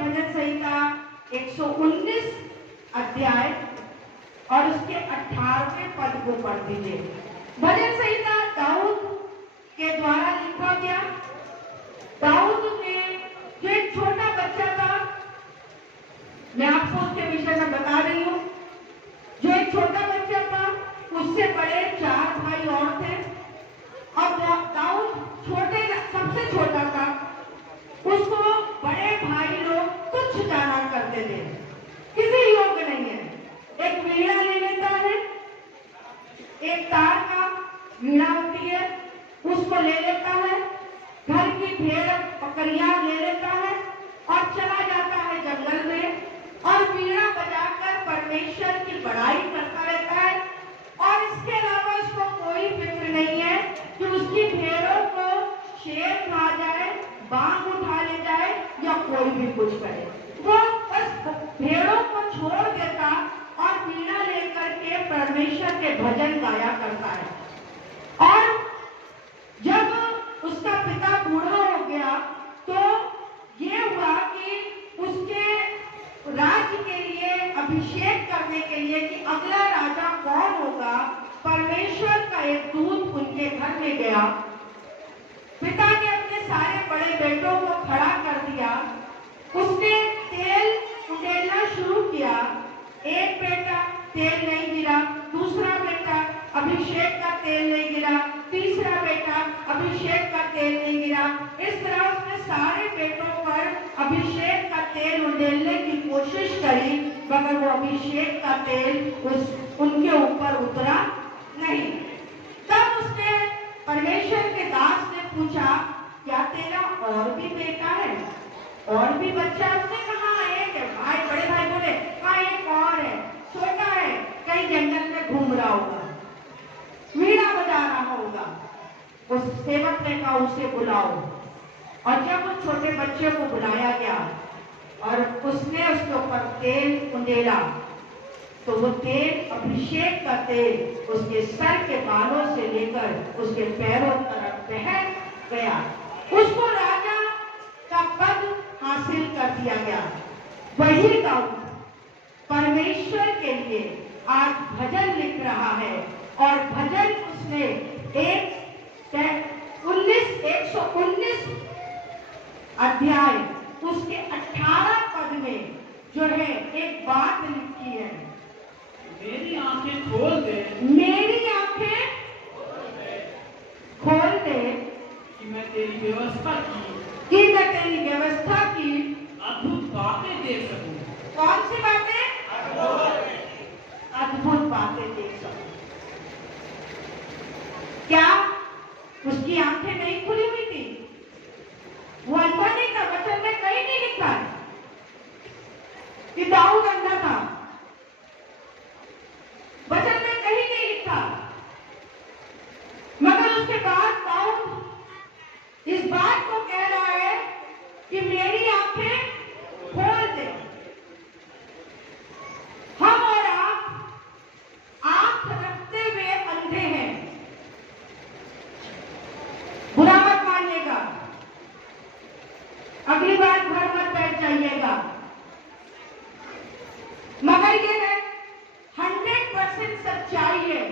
भजन संहिता 119 अध्याय और उसके 18वें पद को पढ़ दीजिए। भजन संहिता दाऊद के द्वारा लिखा गया। दाऊद ने जो एक छोटा बच्चा था, मैं आपको उसके विषय में बता रही हूँ। जो एक छोटा बच्चा था, उससे बड़े 4 भाई और थे और दाऊद सबसे छोटा था। उसको बड़े भाई लोग तुच्छ जाना करते थे, किसी योग्य नहीं है। एक वीणा ले लेता है, एक तार का वीणा होती है, उसको ले लेता है, घर की भेड़ बकरियां ले लेता है और चला जाता है जंगल में और वीणा बजाकर परमेश्वर की बड़ाई करता रहता है। और इसके अलावा उसको कोई फिक्र नहीं है कि उसकी भेड़ों को शेर खा जाए, बांग उठा ले जाए या कोई भी कुछ करे। वो बस भेड़ों को छोड़ देता और वीणा लेकर के परमेश्वर के भजन गाया करता है। और जब उसका पिता बूढ़ा हो गया तो ये हुआ कि उसके राज्य के लिए अभिषेक करने के लिए कि अगला राजा कौन होगा, परमेश्वर का एक दूत उनके घर में गया। पिता ने अपने सारे बड़े बेटों को खड़ा कर दिया। उसने तेल उंडेलना शुरू किया। एक बेटा तेल नहीं गिरा, दूसरा बेटा अभिषेक का तेल नहीं गिरा, तीसरा बेटा अभिषेक का तेल नहीं गिरा। इस तरह उसने सारे बेटों पर अभिषेक का तेल उंडेलने की कोशिश करी, मगर वो अभिषेक का तेल उनके ऊपर उतरा नहीं। तब उसने परमेश्वर के दास ने पूछा, क्या तेरा और भी बेटा है, और भी बच्चा? उसने कहा एक है। भाई बड़े भाई बोले, हाँ एक और है, छोटा है, कहीं जंगल में घूम रहा होगा, वीणा बजा रहा होगा। उस सेवक ने कहा उसे बुलाओ। और जब उस छोटे बच्चे को बुलाया गया और उसने उसके ऊपर तेल उंडेला तो वो तेल, अभिषेक का तेल उसके सर के बालों से लेकर उसके पैरों तक बह गया। उसको राजा का पद हासिल कर दिया गया। वही दाऊद परमेश्वर के लिए आज भजन लिख रहा है और भजन उसने 119 अध्याय उसके 18 पद में जो है एक बात लिखी है, मेरी आंखें खोल दे, मेरी आंखें खोल दे कि मैं तेरी व्यवस्था की अद्भुत बातें देख सकूं। कौन सी बातें? अद्भुत बातें देख सकूं। क्या उसकी आंखें नहीं खुली हुई थी? वो अंधा नहीं था। वचन में कहीं नहीं लिखा है कि दाऊद अंधा था। वचन में कहीं नहीं लिखा। मगर उसके बाद दाऊद इस बात को कह रहा है कि मेरी आंखें खोल दे। हम और आप आंख रखते हुए अंधे हैं, बुरा मत मानिएगा, अगली बार घर मत बैठ जाइएगा। मगर ये है 100% सच्चाई है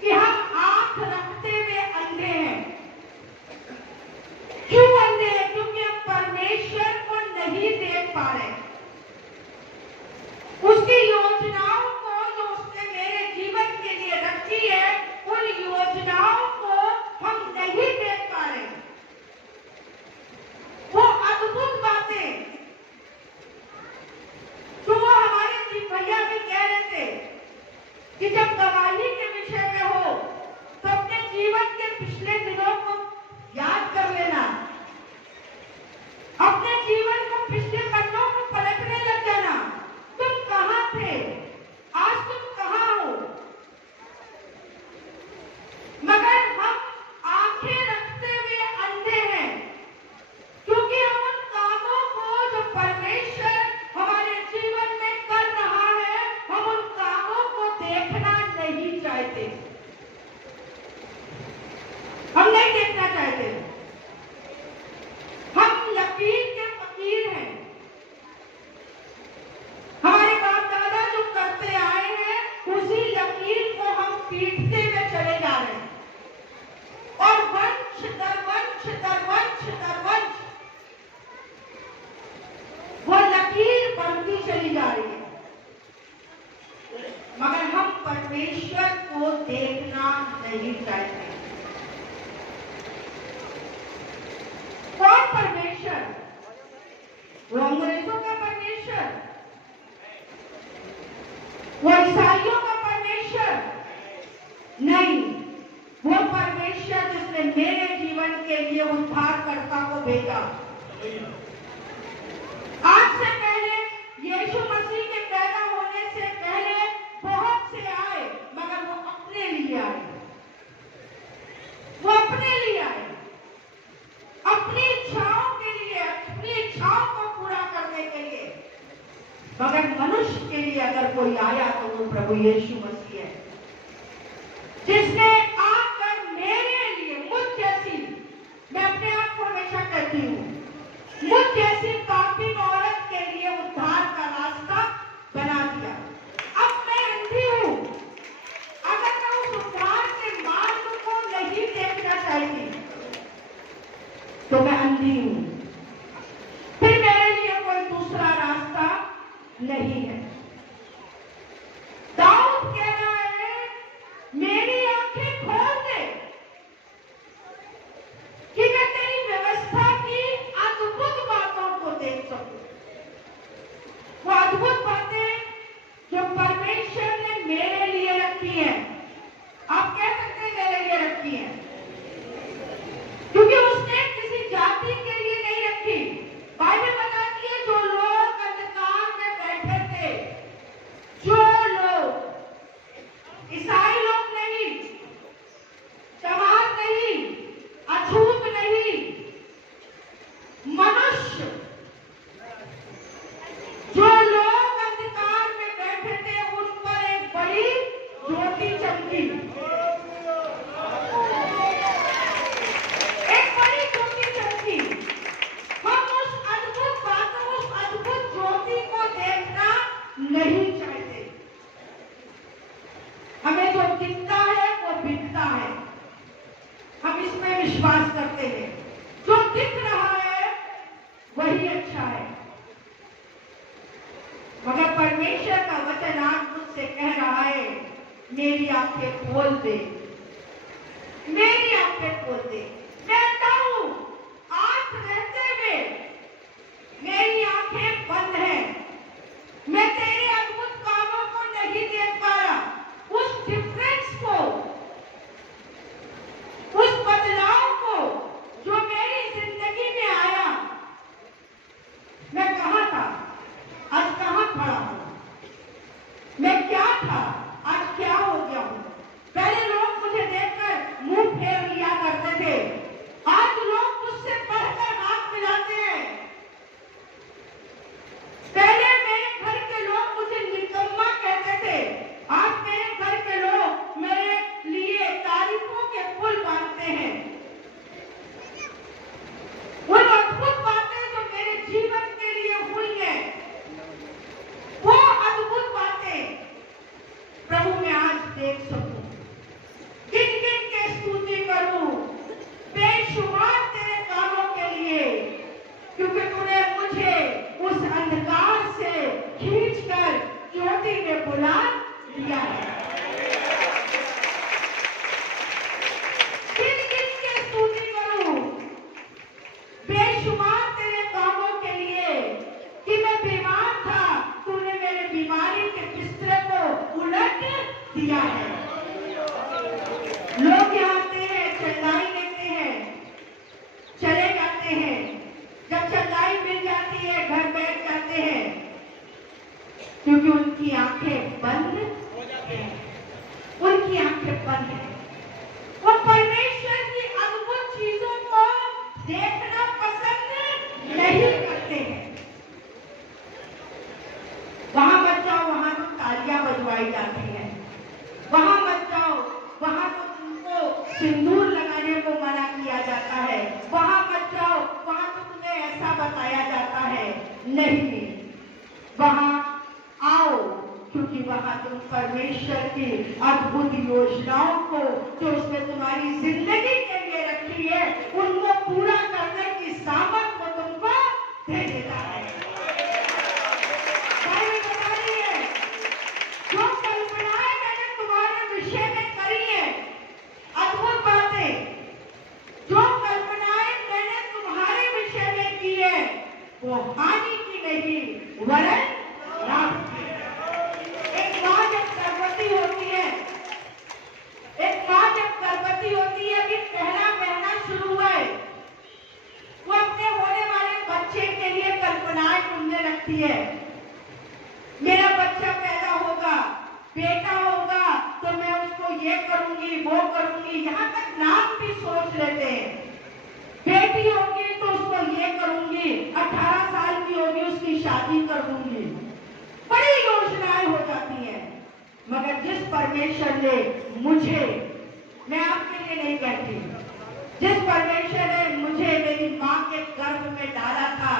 कि हम आंख रखते हुए अंधे हैं। क्यों अंधे हैं? क्योंकि हम परमेश्वर को नहीं देख पा रहे। उसकी योजनाओं को जो उसने मेरे जीवन के लिए रखी है, उन योजनाओं को हम नहीं देख पा रहे। वो अद्भुत बातें तो वो हमारे भैया भी कह रहे थे कि जब गवाही के विषय में हो तो अपने जीवन के पिछले दिनों को याद कर लेना, अपने जीवन को पिछले पन्नों को पलट परमेश्वर को देखना नहीं चाहते। कौन परमेश्वर? वो अंग्रेजों का परमेश्वर? वो ईसाइयों का परमेश्वर? नहीं, वो परमेश्वर जिसने मेरे जीवन के लिए उद्धारकर्ता को भेजा। आज से पहले यीशु मसीह के पैदा होने से पहले बहुत से आए, मगर वो अपने लिए आए। वो अपने लिए आए, अपनी इच्छाओं के लिए, अपनी इच्छाओं को पूरा करने के लिए। मगर मनुष्य के लिए अगर कोई आया तो वो प्रभु यीशु मसीह है, जिसने आकर मेरे लिए, मुझ जैसी, मैं अपने आप को हमेशा कहती हूँ, मुझ जैसी पापी औरत के लिए उद्धार का रास्ता बना दिया। अब मैं अंधी हूँ, अगर मैं उस उद्धार के मार्ग को नहीं देखना चाहती तो मैं अंधी हूँ, फिर मेरे लिए कोई दूसरा रास्ता नहीं है। दाऊद कह रहा है, मेरी आंखें खोल दे कि मैं तेरी व्यवस्था की अद्भुत बातों को देख सकूं। वो अद्भुत बातें जो परमेश्वर ने मेरे लिए रखी हैं, आप कह सकते हैं मेरे लिए रखी हैं, क्योंकि उसने किसी जाति के लिए नहीं रखी। बाइबल बताती है जो लोग अंधकार में बैठे थे, जो लोग, ईसाई लोग नहीं, चमार नहीं, अछूत नहीं, मनुष्य, जो लोग अंधकार में बैठे थे, उन पर एक बड़ी ज्योति चमकी, एक बड़ी ज्योति चमकी। हम उस अद्भुत बातों, उस अद्भुत ज्योति को देखना नहीं चाहते। हमें जो दिखता है वो बिकता है, हम इसमें विश्वास करते हैं। जो दिख रहा है वही अच्छा है। मगर परमेश्वर का वचन आज मुझसे कह रहा है, मेरी आंखें खोल दे, मेरी आंखें खोल दे। मैं कहूं, आंख रहते हुए मेरी आंखें बंद हैं, मैं तेरे अद्भुत कामों को नहीं देख पा रहा। उस डिफरेंस को, उस बदलाव को जो मेरी जिंदगी में आया, मैं कहां था, आज कहां खड़ा हूं? मैं क्या था, आज क्या हो गया हूं? पहले लोग मुझे देखकर मुंह फेर लिया करते थे, आज लोग मुझसे बढ़कर हाथ मिलाते हैं। पहले मेरे घर के लोग मुझे निकम्मा कहते थे, आज मेरे घर के लोग मेरे लिए तारीफों के पुल बांधते हैं। वो अद्भुत बातें जो मेरे जीवन के लिए हुई है, वो अद्भुत बातें प्रभु मैं आज देख सकूं। किन किन के स्तुति करूं, बेशुमार तेरे कामों के लिए, क्योंकि तूने मुझे उस अंधकार से खींचकर ज्योति में बुला लिया है। किन किन के स्तुति करूं, बेशुमार तेरे कामों के लिए, कि मैं बीमार था, तूने मेरे बीमारी के बिस्तरे को उलट दिया है। लोग यहाँ आते हैं, चंदाई लेते हैं, चले जाते हैं, जब चंदाई मिल जाती है घर बैठ जाते हैं, क्योंकि उनकी आंखें बंद हैं, उनकी आंखें बंद हैं। वो परमेश्वर की अद्भुत चीजों को देखना पसंद नहीं करते हैं। वहां मत जाओ, वहां तो तालियां बजवाई जाती हैं, वहां मत जाओ, वहां तो तुमको सिंदूर लगाने को मना किया जाता है, वहां मत जाओ, वहां तो तुम्हें ऐसा बताया जाता है। नहीं, वहां आओ, क्योंकि वहां तुम परमेश्वर की अद्भुत योजनाओं को जो उसने तुम्हारी जिंदगी के लिए रखी है, उनको पूरा करने की सामर्थ को तुमको दे देता है। बाइबल बता रही है, जो कल्पनाएं मैंने तुम्हारे वो हानि की नहीं वरन लाभ की। एक माँ जब गर्भवती होती है, एक माँ जब गर्भवती होती है, अभी पहला महीना शुरू हुआ है, वो अपने होने वाले बच्चे के लिए कल्पनाएं ढूंढने लगती है। मेरा बच्चा पैदा होगा, बेटा होगा तो मैं उसको ये करूंगी वो करूंगी, यहाँ तक नाम भी सोच लेते हैं। बेटी होगी तो उसको ये करूंगी, 18 साल की होगी उसकी शादी कर दूंगी, बड़ी योजनाएं हो जाती हैं। मगर जिस परमेश्वर ने मुझे, मैं आपके लिए नहीं कहती, जिस परमेश्वर ने मुझे मेरी माँ के गर्भ में डाला था,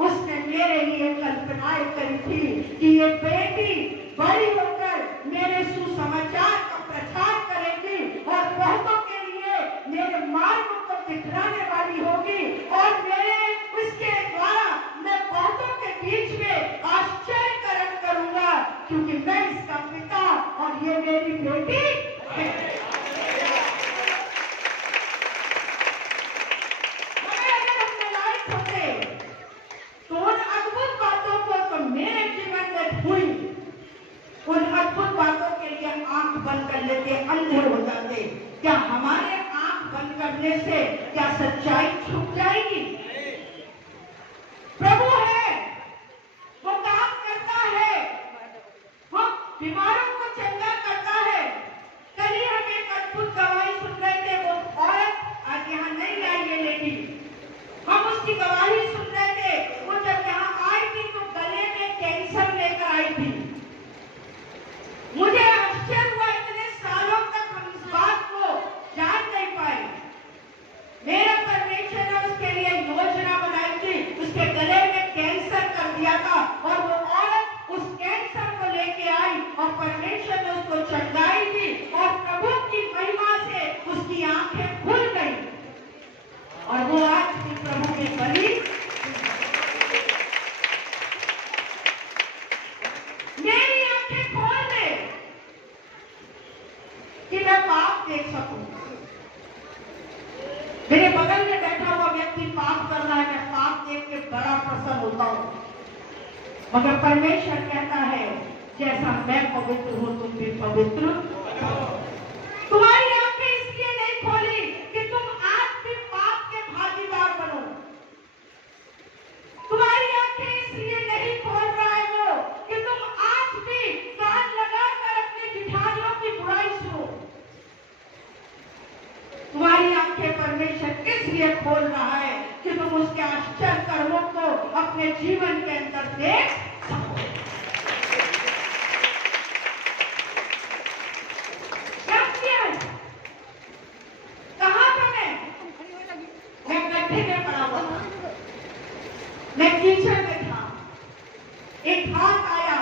उसने मेरे लिए कल्पनाएं करी थी कि ये बेटी बड़ी होकर मेरे सुसमाचार का प्रचार करेगी और बहुतों के लिए मेरे मार्ग को दिखलाने वाली होगी और मेरे उसके द्वारा मैं बहुतों के बीच में आश्चर्यकरण करूंगा, क्योंकि मैं इसका पिता और ये मेरी बेटी है। तो उन अद्भुत बातों को तो मेरे जीवन में हुई, उन अद्भुत बातों के लिए आंख बंद कर लेते, अंधे हो जाते। क्या हमारे आंख बंद करने से क्या सच्चाई छुप जाएगी? प्रभु है, वो काम करता है, वो बीमारों को चंगा करता है। कल ही हम एक अद्भुत गवाही सुन रहे थे, वो औरत आज यहाँ नहीं आई है लेकिन हम उसकी गवाही सुन रहे थे। वो जब यहाँ आई थी तो गले में कैंसर लेकर आई थी। मुझे आश्चर्य हुआ, इतने सालों तक हम इस बात को जान नहीं पाए। मेरा परमेश्वर ने उसके लिए योजना बनाई थी, उसके गले में कैंसर कर दिया था और वो औरत उस कैंसर को लेके आई और परमेश्वर ने उसको चंगाई दी और प्रभु की महिमा से उसकी आंखें खुल गई और वो आज भी प्रभु के बलि। मेरी आंखें खोल दे कि मैं पाप देख सकूं। मेरे बगल में बैठा हुआ व्यक्ति पाप कर रहा है, मैं पाप देख के बड़ा प्रसन्न होता हूं, मगर परमेश्वर कहता है जैसा मैं पवित्र हूं तुम भी पवित्र हो। तुम्हारी आंखें इसलिए नहीं खोली कि तुम आज भी पाप के भागीदार बनो। तुम्हारी आंखें इसलिए नहीं खोल रहा है वो कि तुम आज भी कान लगाकर अपने जिठानियों की बुराई सुनो। तुम्हारी आंखें परमेश्वर इसलिए खोल रहा है कि तुम उसके आश्चर्य कर्मों को अपने जीवन के अंदर देख सको। कहां था मैं गड्ढे में पड़ा हुआ था, मैं कीचड़ में था। एक हाथ आया,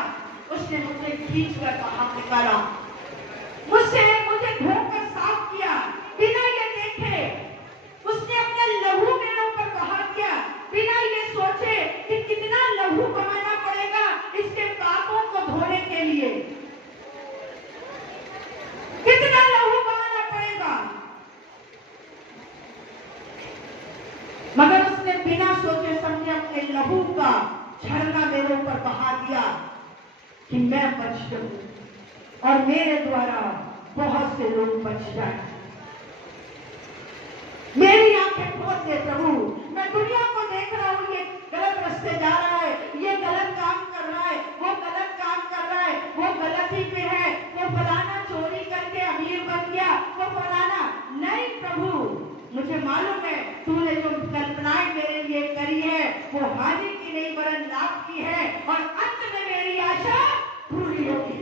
उसने मुझे खींच कर बाहर निकाला, मुझे धोकर साफ किया बिना ये देखे। उसने अपने लहू मेरे ऊपर बहा दिया बिना ये सोचे कि कितना लहू बहाना पड़ेगा इसके पापों को धोने के लिए, कितना लहू बहाना पड़ेगा। मगर उसने बिना सोचे समझे अपने लहू का झरना मेरे ऊपर बहा दिया कि मैं बच जाऊं और मेरे द्वारा बहुत से लोग बच जाए। मेरी आंखें खोल दे प्रभु। मैं दुनिया को देख रहा हूं, ये गलत रास्ते जा रहा है, ये गलत काम कर रहा है, वो गलत काम कर रहा है, वो गलती पे है, वो फलाना चोरी करके अमीर बन गया, वो फलाना। नहीं प्रभु, मुझे मालूम है तूने जो कल्पनाएं मेरे लिए करी है वो हानि की नहीं वरन लाभ की है और अंत में मेरी आशा पूरी होगी।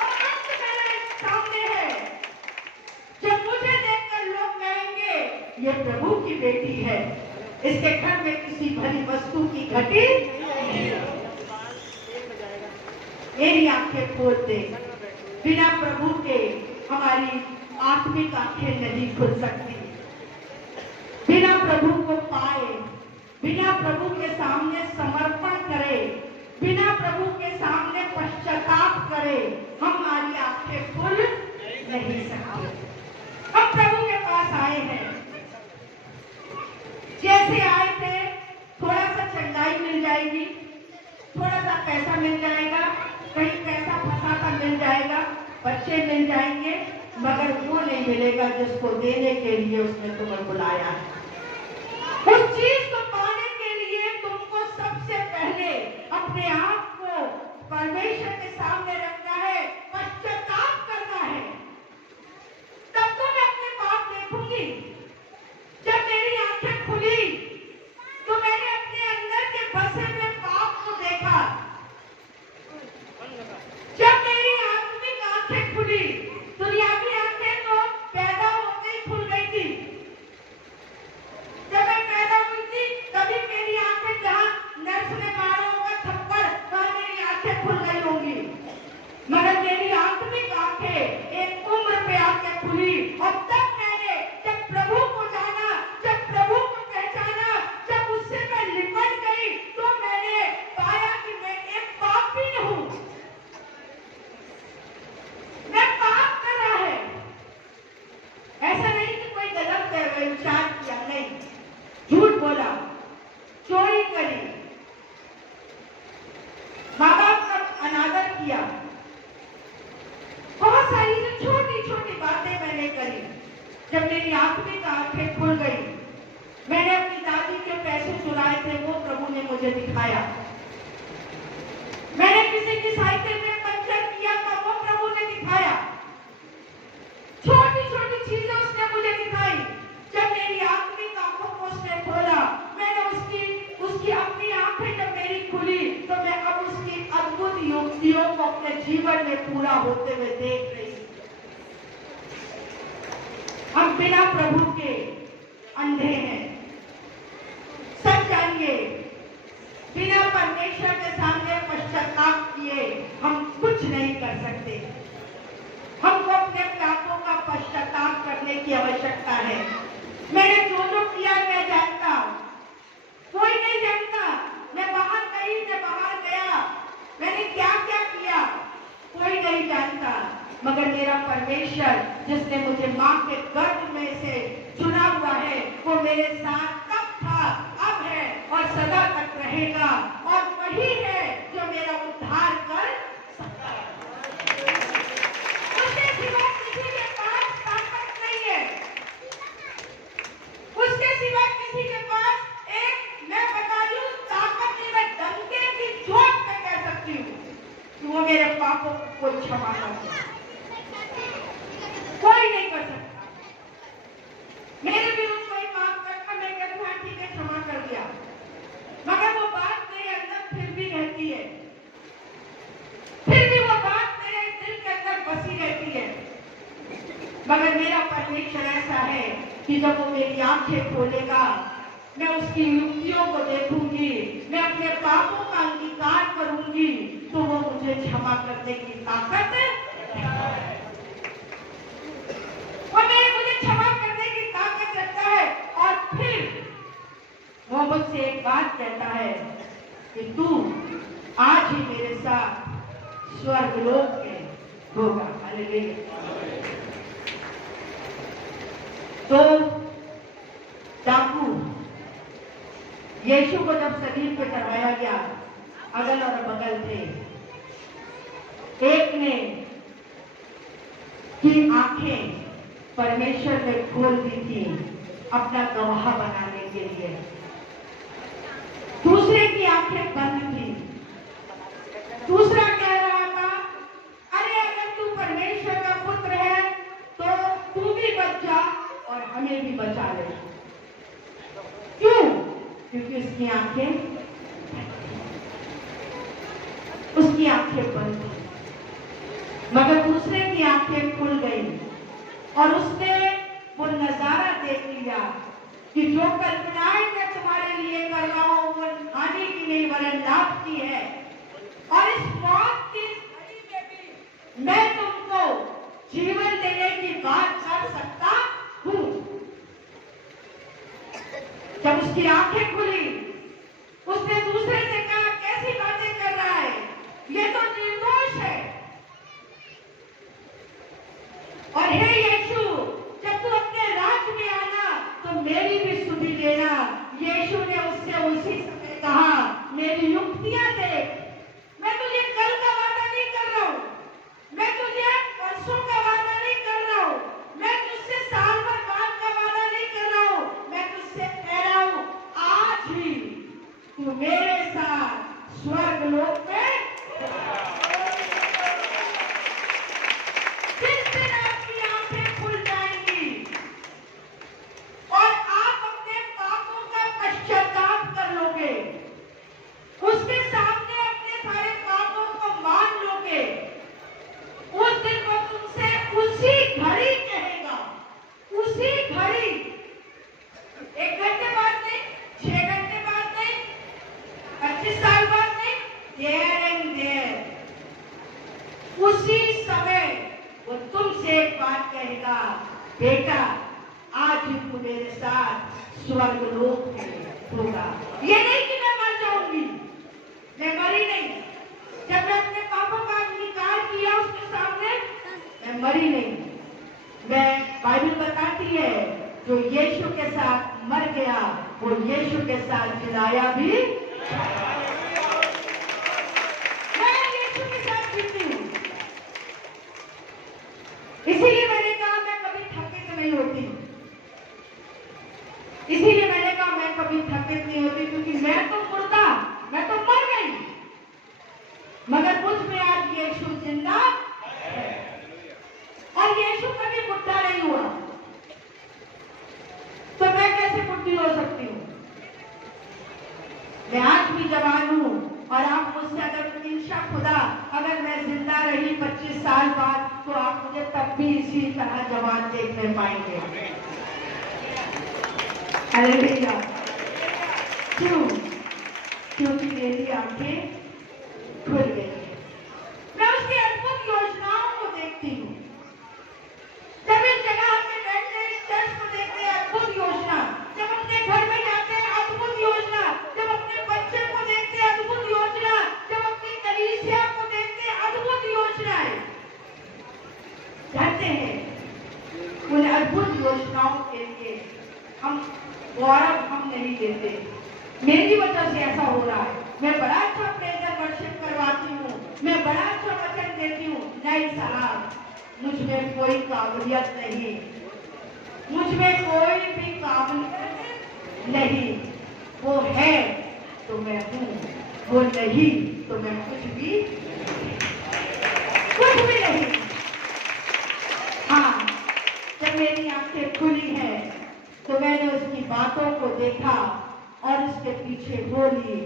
और अंत मेरे सामने है, जब मुझे देखकर लोग कहेंगे ये प्रभु की बेटी है, इसके घर में किसी भली वस्तु की घटी नहीं है। मेरी आंखें खोल दे। बिना प्रभु के हमारी आत्मिक आंखें नहीं खुल सकती। बिना प्रभु को पाए, बिना प्रभु के सामने समर्पण करे, बिना प्रभु के सामने पश्चाताप करे, हमारी आंखें खुल नहीं सकती। हम प्रभु के पास आए हैं, जाएगी, थोड़ा सा पैसा मिल जाएगा, कहीं पैसा फंसा कर मिल जाएगा, बच्चे मिल जाएंगे, मगर वो नहीं मिलेगा जिसको देने के लिए उसने तुम्हें बुलाया है। उस चीज को पाने के लिए तुमको सबसे पहले अपने आप को परमेश्वर के सामने रखना है, पश्चाताप करना है, तब तो मैं अपने पाप देखूंगी। जब मेरी आंखें खुली तो मैंने अपने अंदर के बसे हुए पाप को देखा। जब मेरी आत्मिक आंखें खुली, दुनियावी आंखें तो पैदा होते ही खुल गई थी। जब मैं पैदा हुई थी तभी मेरी आंखें, जहां नर्स ने मारा होगा थप्पड़, वहां मेरी आंखें खुल गई होंगी, मगर मेरी आत्मिक आंखें एक उम्र पे आके खुली। और तब मैंने जब प्रभु को जाना, जब प्रभु को पहचाना, जब उससे मैं लिपट गई, तो मैंने पाया कि मैं एक पापी हूं, मैं पाप कर रहा है। ऐसा नहीं कि कोई गलत विचार किया, नहीं, झूठ बोला, चोरी करी, माँ बाप का अनादर किया, बहुत सारी छोटी छोटी बातें मैंने करी। जब मेरी आत्मिक आंखें खुल गई, मैंने अपनी दादी के पैसे चुराए थे, वो प्रभु ने मुझे दिखाया। मैंने किसी की साइकिल में पंचर किया था, वो प्रभु ने दिखाया। छोटी छोटी चीजें उसने मुझे दिखाई। जब मेरी आत्मिक आंखों को उसने खोला, मैंने उसकी अपनी आंखें जब मेरी खुली, तो मैं अब उसकी अद्भुत युक्तियों को अपने जीवन में पूरा होते हुए देख रही। हम बिना प्रभु के अंधे हैं, सब जानिए। बिना परमेश्वर के सामने पश्चाताप किए हम कुछ नहीं कर सकते। हमको अपने पापों का पश्चाताप करने की आवश्यकता है। मैंने जो किया मैं जानता, कोई नहीं जानता। मैं बाहर गई, मैं बाहर गया, मैंने क्या क्या किया, कोई नहीं जानता, मगर मेरा परमेश्वर जिसने मुझे मां के गर्भ में से चुना हुआ है, वो मेरे साथ तब था, अब है और सदा तक रहेगा, और वही है जो मेरा उद्धार कर सकता है। उसके सिवा किसी के पास ताकत नहीं है, उसके सिवा किसी के पास एक, मैं बता दूं, ताकत नहीं, मैं डंके की चोट पे कह सकती हूँ कि वो मेरे पापों को क्षमा कर दे। कोई नहीं कर सकता। मेरे विरुद्ध कोई पाप करता, मैं कहती हूँ ठीक है, क्षमा कर दिया, मगर वो बात मेरे अंदर फिर भी रहती है, फिर भी वो बात मेरे दिल के अंदर बसी रहती है। मगर मेरा परमेश्वर ऐसा है कि जब वो मेरी आंखें खोलेगा, मैं उसकी युक्तियों को देखूंगी, मैं अपने पापों का अंगीकार करूंगी, तो वो मुझे क्षमा करने की ताकत है, वो मुझे क्षमा करने की ताकत रखता है। और फिर वो मुझसे एक बात कहता है कि तू आज ही मेरे साथ स्वर्गलोक में होगा। हालेलुया। तो डाकू यीशु को जब सलीब पे चढ़ाया गया, अगल और बगल थे, एक ने की आंखें परमेश्वर ने खोल दी थी अपना गवाह बनाने के लिए, दूसरे की आंखें बंद थी। दूसरा कह रहा था, अरे अगर तू परमेश्वर का पुत्र है तो तू भी बच जा और हमें भी बचा ले। क्यों? क्योंकि उसकी आंखें बंद थी, मगर दूसरे की आंखें खुल गई और उसने वो नजारा देख लिया कि जो कल्पनाएं मैं तुम्हारे लिए कर रहा हूं वो हानि की नहीं वरन लाभ की है, और इस मौत की घड़ी में भी मैं तुमको जीवन देने की बात कर सकता हूं। जब उसकी आंखें खुली, उसने दूसरे से कहा, कैसी बातें कर रहा है, ये तो निर्दोष है। और हे यीशु, जब तू अपने राज्य में आना तो मेरी भी सुधि देना। यीशु ने उससे उसी समय कहा, मेरी मेरे साथ स्वर्ग लोक में जिस दिन आपकी आंखें खुल जाएंगी और आप अपने पापों का पश्चाताप कर लोगे, उसके सामने अपने सारे पापों को मान लोगे, उस दिन वो तुमसे उसी घड़ी कहेगा, उसी घड़ी, 1 घंटे बाद नहीं, 6 घंटे बाद नहीं, 25 साल बाद नहीं, देयर एंड देयर, उसी समय वो तुमसे एक बात कहेगा, बेटा आज ही तू मेरे साथ स्वर्ग लोक में होगा। ये नहीं कि मैं मर जाऊंगी, मैं मरी नहीं। जब मैं अपने पापों का अंगीकार किया उसके सामने, मैं मरी नहीं। मैं, बाइबल बताती है जो यीशु के साथ मर गया वो यीशु के साथ जिलाया भी। मैं यीशु के साथ जीती हूँ। इसीलिए मैंने कहा मैं कभी थकित नहीं होती, इसीलिए मैंने कहा मैं कभी थकित नहीं होती, क्योंकि मैं तो मुर्दा, मैं तो मर गई, मगर मुझ में आज यीशु जिंदा है। और यीशु कभी बुढ़ा नहीं हुआ, तो मैं कैसे बुढ़ी हो सकती हूँ? मैं आज भी जवान हूँ और आप मुझसे अगर इंशा खुदा अगर मैं जिंदा रही 25 साल बाद, तो आप मुझे तब भी इसी तरह जवान देखने पाएंगे। हालेलुया। क्यों? क्योंकि मेरी आंखें खुल गई। मैं उसकी अद्भुत योजनाओं को देखती हूँ। जब इस जगह पे बैठते हैं, चर्च को देखते हैं, अद्भुत योजना। जब अपने घर में जाते हैं, अद्भुत योजना। जब अपने बच्चे को देखते हैं, अद्भुत योजना। जब अपनी कलीसिया को देखते हैं, अद्भुत योजनाएं। जानते हैं उन अद्भुत योजनाओं के लिए हम गौरव हम नहीं देते। मेरी वजह से ऐसा हो रहा है। मैं बड़ा अच्छा प्रेजर वर्शिप करवाती हूँ, मैं बड़ा अच्छा वचन देती हूँ। नहीं साहब, मुझ में कोई काबिलियत नहीं, मुझ में कोई भी काबिलियत नहीं। वो है तो मैं हूँ, वो नहीं तो मैं कुछ भी नहीं। हाँ, जब मेरी आंखें खुली हैं तो मैंने उसकी बातों को देखा और उसके पीछे हो ली।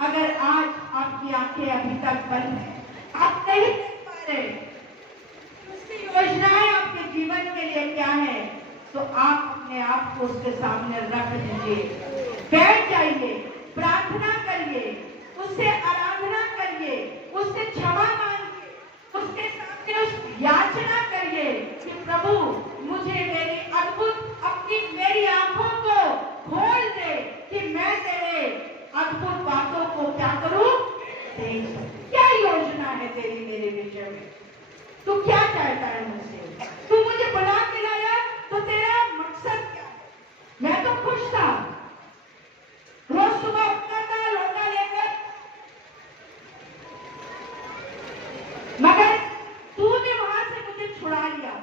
अगर आज आपकी आंखें अभी तक बंद हैं, आप नहीं देख पा रहे उसकी योजनाएं आपके जीवन के लिए क्या है, तो आप अपने आप को उसके सामने रख दीजिए, बैठ जाइए, प्रार्थना करिए, उससे आराधना करिए, उससे क्षमा मांगिए, उसके सामने उस याचना करिए कि प्रभु मुझे मेरी अद्भुत मेरी आंखों को खोल दे कि मैं तेरे अद्भुत बातों को क्या करूं, देख सकूं। क्या योजना है तेरी मेरे विषय में? तू क्या चाहता है मुझसे? तू मुझे बुला के लाया तो तेरा मकसद क्या है? मैं तो खुश था, रोज सुबह उठता था लौटा लेकर, मगर तूने वहां से मुझे छुड़ा लिया।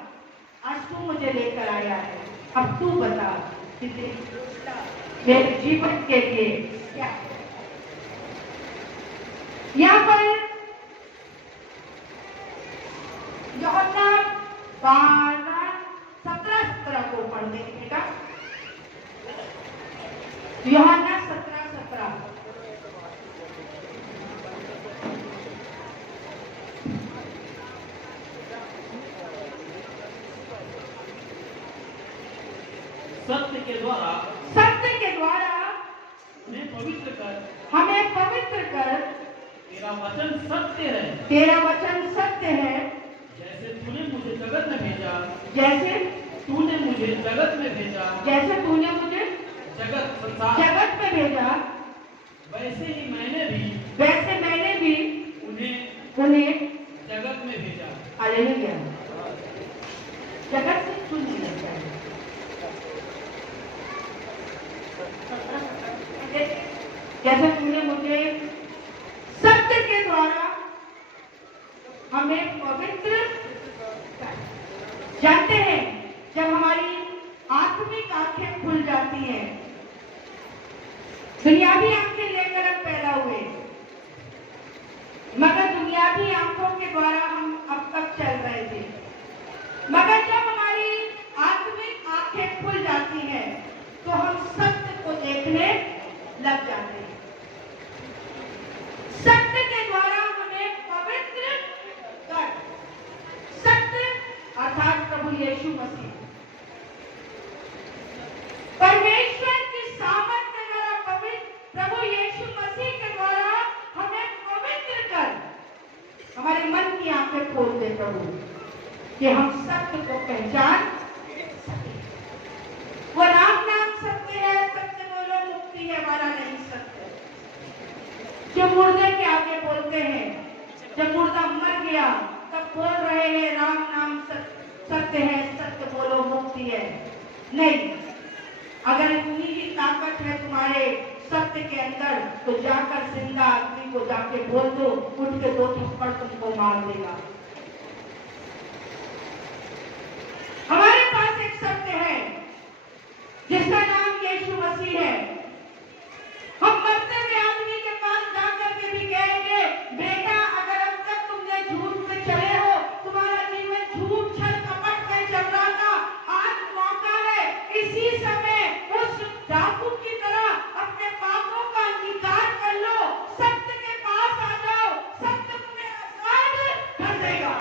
आज तू मुझे लेकर आया है, अब तू बता कि मेरे जीवन के लिए क्या है? यहाँ पर यूहन्ना 12:17 को पढ़ देंगे बेटा। यूहन्ना 17:17। सत्य के द्वारा हमें पवित्र कर तेरा वचन सत्य है। जैसे तूने मुझे जगत में भेजा, जगत में भेजा, वैसे मैंने भी उन्हें जगत में भेजा। हालेलुया। जगत से चुन लिया जाए। जैसे तुमने मुझे सत्य के द्वारा हमें पवित्र, जानते हैं जब हमारी आत्मिक आंखें खुल जाती हैं, दुनियावी आंखें लेकर हम पैदा आंखों के द्वारा हम अब तक चल रहे थे, मगर जब हमारी आत्मिक आंखें खुल जाती हैं तो हम सत्य को देखने लग जाते हैं। सत्य के द्वारा हमें पवित्र कर, सत्य अर्थात प्रभु यीशु मसीह, परमेश्वर की सामर्थ्य द्वारा पवित्र प्रभु यीशु मसीह के द्वारा हमें पवित्र कर, हमारे मन की आंखें खोल दे प्रभु, कि हम सत्य को पहचान सके। वो राम नाम सत्य है, सत्य बोलो मुक्ति है वाला नहीं सत्य, जो मुर्दे के आगे बोलते हैं। जब मुर्दा मर गया तब बोल रहे हैं राम नाम सत्य है, सत्य बोलो मुक्ति है। नहीं, अगर इतनी ही ताकत है तुम्हारे सत्य के अंदर तो जाकर जिंदा आदमी को जाके बोल दो, उठ के 2 थप्पड़ तुमको मार देगा। हमारे पास एक सत्य है जिसका नाम यीशु मसीह है। हम मरते हुए आदमी के पास जाकर के भी कहेंगे, बेटा अगर अब तक तुमने झूठ में चले हो, तुम्हारा जीवन झूठ छल कपट में चल रहा था, आज मौका है, इसी समय उस डाकू की तरह अपने पापों का अंगीकार कर लो, सत्य के पास आ जाओ, सत्य तुम्हें आजाद कर देगा।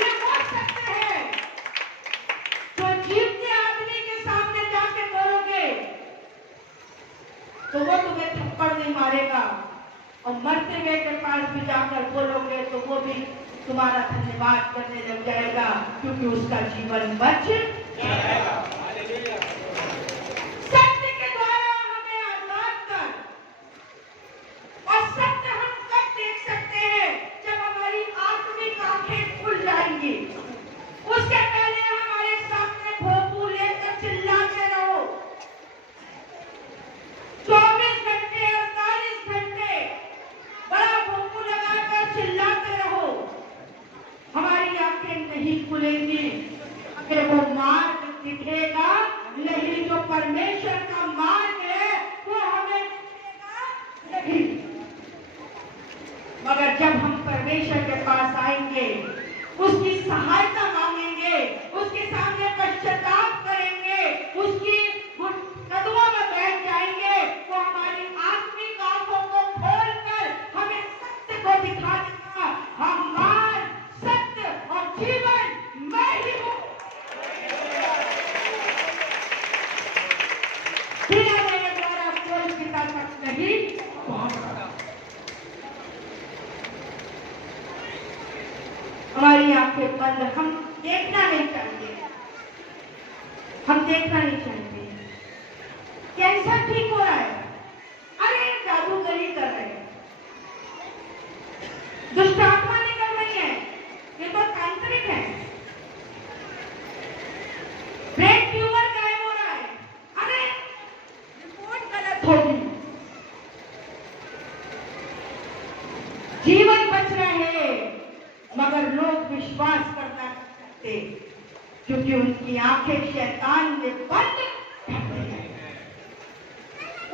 ये वो सत्य है जो जीवते आदमी के सामने जाके बोलोगे तो वो तुम्हें थप्पड़ नहीं मारेगा, और मरते हुए के पास भी जाकर बोलोगे तो वो भी तुम्हारा धन्यवाद करने लग जाएगा, क्योंकि उसका जीवन बच जाएगा। सत्य के द्वारा हमें आजाद कर, और सत्य हम कब देख सकते हैं? जब हमारी आत्मिक आंखें खुल जाएंगी। उसके पहले हमारे सामने भोंपू लेकर चिल्लाते रहो, 24 घंटे 48 घंटे बड़ा भोंपू लगाकर चिल्लाते रहो, हमारी आंखें नहीं खुलेंगी, अगर वो मार्ग दिखेगा नहीं, जो परमेश्वर का मार्ग है वो हमें दिखेगा नहीं। मगर जब हम परमेश्वर के पास आएंगे, उसकी सहायता मांगेंगे, उसके सामने पश्चाताप करेंगे, उसकी कदमों में बैठ जाएंगे, वो हमारी आत्मिक आंखों को खोलकर हमें सत्य को दिखा देगा। हम मार्ग, सत्य और जीवन मैं ही हूँ, बिना मेरे द्वारा कोई पिता तक नहीं पहुंच सकता। हमारी आंखें बंद, हम देखना नहीं चाहते, हम देखना नहीं चाहते। कैंसर ठीक हो रहा है, अरे जादूगरी कर रहे हैं, दुष्ट आत्मा निकल रही है, ये तो तांत्रिक है। ब्रेन ट्यूमर गायब हो रहा है, अरे रिपोर्ट गलत होगी। जीवन बच रहे हैं मगर लोग विश्वास करना सकते, क्योंकि उनकी आंखें शैतान ने बंद कर दी है,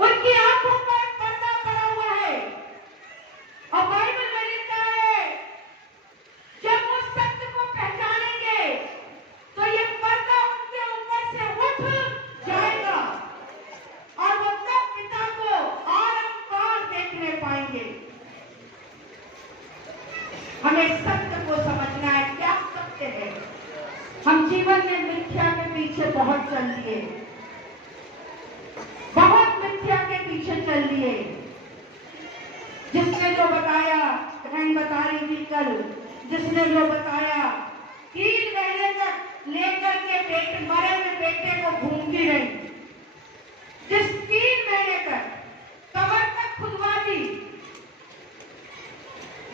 उनकी आंखों पर पर्दा पड़ा हुआ है। और बाइबल में लिखा है, जब वो सत्य को पहचानेंगे तो ये पर्दा उनके ऊपर से उठ जाएगा, और वो तब पिता को आरंपार देखने पाएंगे। हमें सत्य को समझना है, क्या सत्य है। हम जीवन में मिथ्या के पीछे बहुत चल लिए, बहुत मिथ्या के पीछे चल लिए। जिसने जो बताया, बहन बता रही थी कल, जिसने जो बताया 3 महीने तक लेकर के बेटे, मरे हुए बेटे को घूमती रही, जिस 3 महीने तक कमर तक खुदवा दी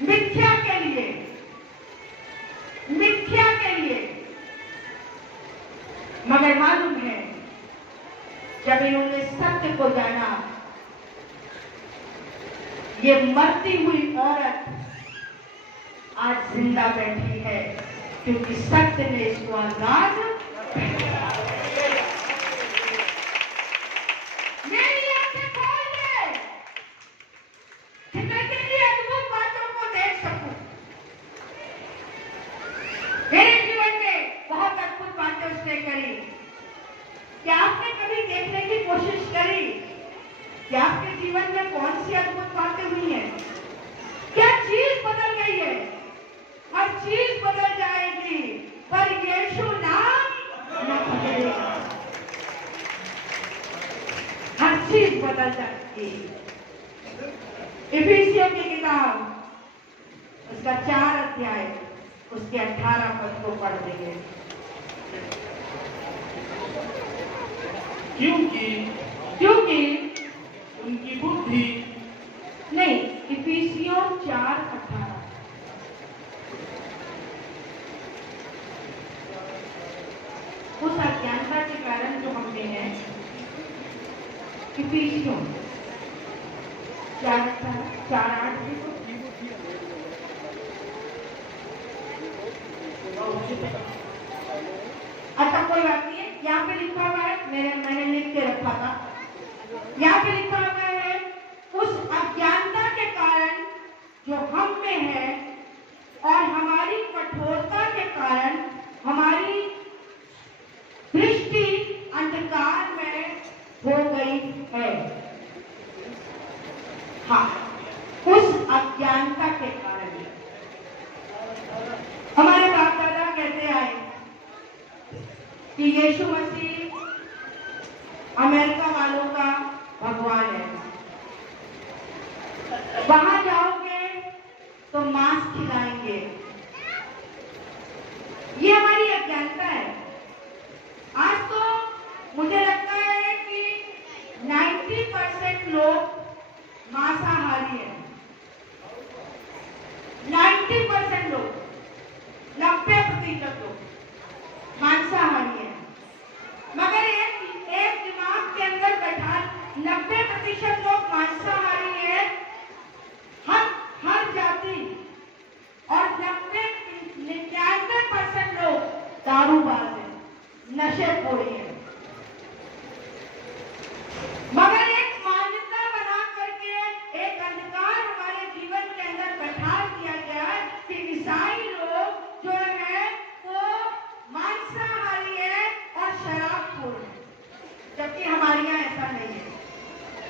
मिथ्या के लिए, मिथ्या के लिए। मगर मालूम है जब इन्होंने सत्य को जाना, ये मरती हुई औरत आज जिंदा बैठी है, क्योंकि सत्य ने इसको आजाद। मेरी आंखें खोल दे, देखने की कोशिश करी कि आपके जीवन में कौन सी अद्भुत बातें हुई हैं, क्या चीज बदल गई है। हर चीज बदल जाएगी पर यीशु नाम न बदलेगा। हर चीज बदल जाएगी। इफिसियों की किताब उसका 4 अध्याय उसके 18 पद को पढ़ देंगे। क्योंकि उनकी बुद्धि नहीं, इफिसियों 4:18 उस अज्ञानता के कारण जो हम में है। इफिसियों 4:8 अच्छा कोई बात नहीं है, यहाँ पे लिखा हुआ है, मैंने लिख के रखा था। यहाँ पे लिखा हुआ है उस अज्ञानता के कारण जो हम में है और हमारी कठोरता के कारण हमारी दृष्टि अंधकार में हो गई है। हाँ, उस अज्ञानता के कारण हमारे बाप दादा कहते आए कि यीशु मसीह अमेरिका वालों का भगवान है। वहां जाओगे तो मांस खिलाएंगे। ये हमारी अज्ञानता है। आज तो मुझे लगता है कि 90% लोग मांसाहारी हैं। 90% लोग, 90% लोग मांसाहारी हैं। मगर एक दिमाग के अंदर बैठा 90% लोग मांसाहारी हैं। हर जाति और 99% लोग दारूबाज हैं, नशेखोरी हैं। मगर एक मान्यता बना करके एक अंधकार हमारे जीवन के अंदर बैठा दिया गया है कि ईसाई लोग जो है वो मांसाहारी है और शराबखोर है, जबकि हमारे यहाँ ऐसा नहीं है।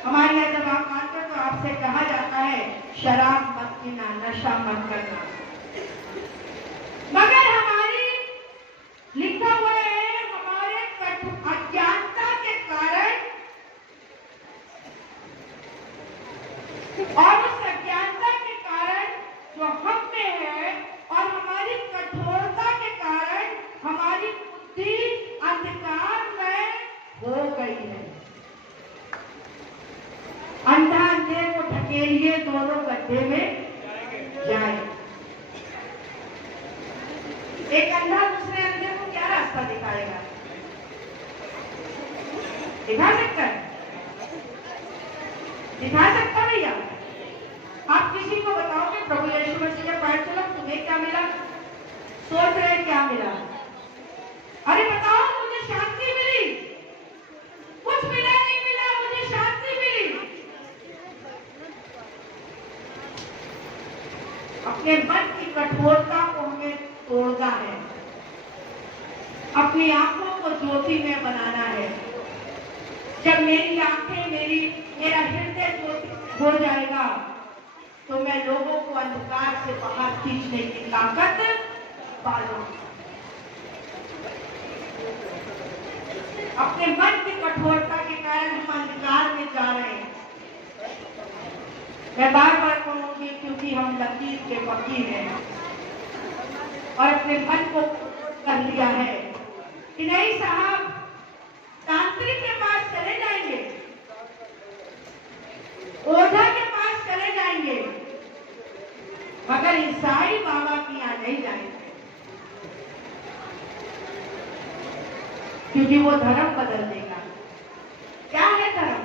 हमारे यहाँ जब आप मानते हो तो आपसे कहा जाता है शराब मत पीना, नशा मत करना। मगर हमारी लिखा हुआ है हमारे अज्ञानता के कारण और उस अज्ञानता के कारण जो हम में है और हमारी कठोरता के कारण हमारी बुद्धि अंधकार में हो गई है। अंधा अंधे को ढकेलिए, दोनों गड्ढे में जाए। एक अंधा दूसरे अंधे को क्या रास्ता दिखाएगा? दिखा सकता है? दिखा सकता भैया? आप किसी को बताओगे प्रभु यीशु मसीह के पास चलो, तुम्हें क्या मिला? सोच रहे क्या मिला? अरे बताओ, मुझे शांति मिली। कुछ मिला नहीं मिला, मुझे शांति मिली। अपने मन की कठोरता को हमें तोड़ना है। अपनी आंखों को ज्योति में बनाना है। जब मेरी आंखें मेरा हृदय ज्योति हो जाएगा तो मैं लोगों को अंधकार से बाहर खींचने की ताकत पा लूंगा। अपने मन की कठोरता के कारण हम अंधकार में जा रहे हैं। मैं बार बार कहूंगी क्योंकि हम लकीर के फकीर हैं और अपने मन को कर लिया है कि नहीं साहब, तांत्रिक के पास चले जाएंगे, ओझा के पास चले जाएंगे, मगर ईसाई बाबा के यहाँ नहीं जाएंगे, क्योंकि वो धर्म बदल देगा। क्या है धर्म?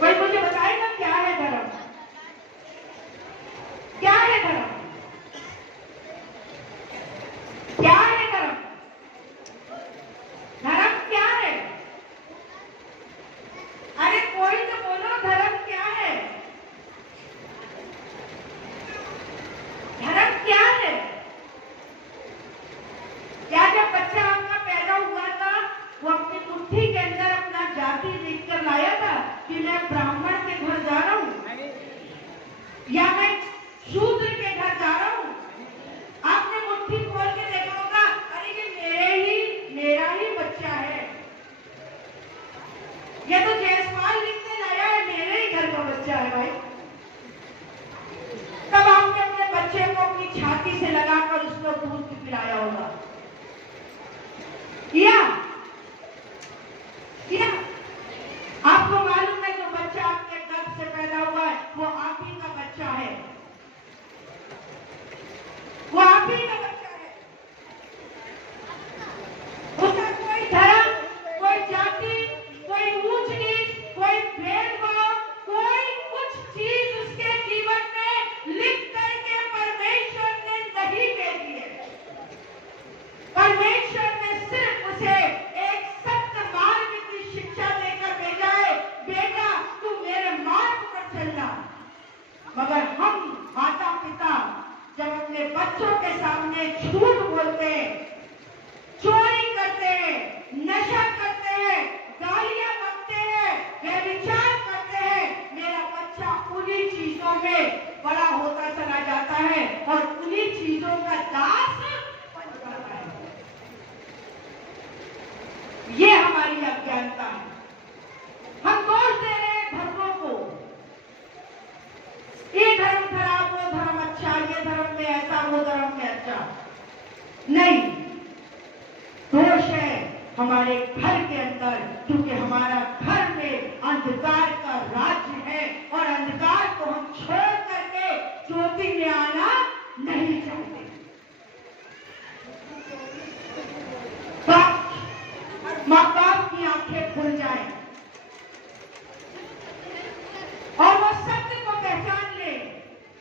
कोई मुझे बताएगा क्या है धर्म? क्या है धर्म? क्या है धर्म? धर्म क्या है? अरे कोई तो बोलो, धर्म क्या है? धर्म क्या है? क्या जब बच्चा आपका पैदा हुआ था वो अपनी मुट्ठी मगर हम माता पिता जब अपने बच्चों के सामने झूठ बोलते हैं, चोरी करते हैं, नशा करते हैं, गालियां बकते हैं, व्यभिचार करते हैं, मेरा बच्चा उन्हीं चीजों में बड़ा होता चला जाता है और उन्हीं चीजों का दास बन जाता है। ये हमारी अज्ञानता है। हम दोष दे रहे हैं धर्मों को, ये धर्म खराब, वो धर्म अच्छा, ये धर्म में ऐसा, वो धर्म में अच्छा। नहीं, दोष है हमारे घर के अंदर, क्योंकि हमारा घर में अंधकार का राज्य है और अंधकार को हम छोड़ करके ज्योति में आना नहीं चाहते। माँ बाप की आंखें खुल जाए और वो सत्य को पहचान ले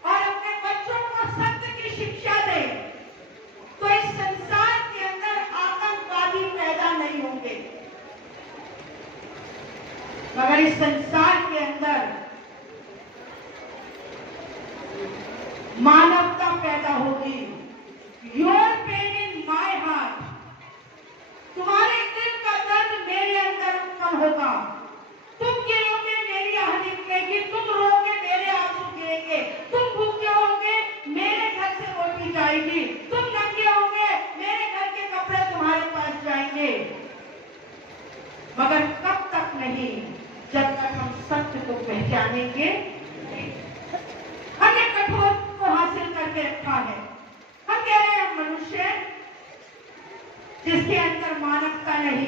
और अपने बच्चों को सत्य की शिक्षा दे, तो इस संसार के अंदर आतंकवादी पैदा नहीं होंगे, मगर इस संसार के अंदर मानवता पैदा होगी। Your pain in my heart, तुम्हारे दिल का दर्द मेरे अंदर उत्पन्न होगा। तुम गिरोगे, मेरी आह निकलेगी, तुम रोगे, मेरे आंसू गिरेंगे, तुम भूखे होगे, मेरे घर से रोटी जाएगी, तुम नंगे होगे, मेरे घर के कपड़े तुम्हारे पास जाएंगे। मगर कब तक नहीं, जब तक हम सत्य को पहचानेंगे। हमने कठोर को हासिल करके रखा है। हम कह रहे हैं मनुष्य जिसके अंदर मानवता नहीं,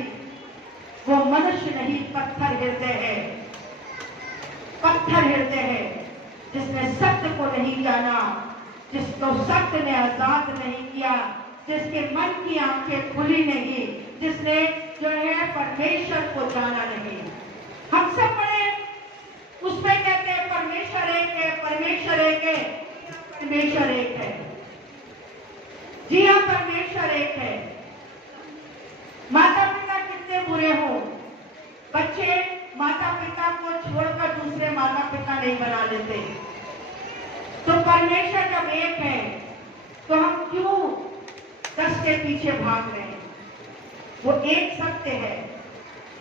वो मनुष्य नहीं, पत्थर हृदय है। पत्थर हृदय है जिसने सत्य को नहीं जाना, जिसको सत्य ने आजाद नहीं किया, जिसके मन की आंखें खुली नहीं, जिसने जो है परमेश्वर को जाना नहीं। हम सब बड़े उसमें कहते हैं परमेश्वर एक है, परमेश्वर एक है, परमेश्वर एक है। जी हाँ, परमेश्वर एक है। माता पिता कितने बुरे हो, बच्चे माता पिता को छोड़कर दूसरे माता पिता नहीं बना लेते। तो परमेश्वर जब एक है तो हम क्यों 10 के पीछे भाग रहे हैं? वो एक सत्य है,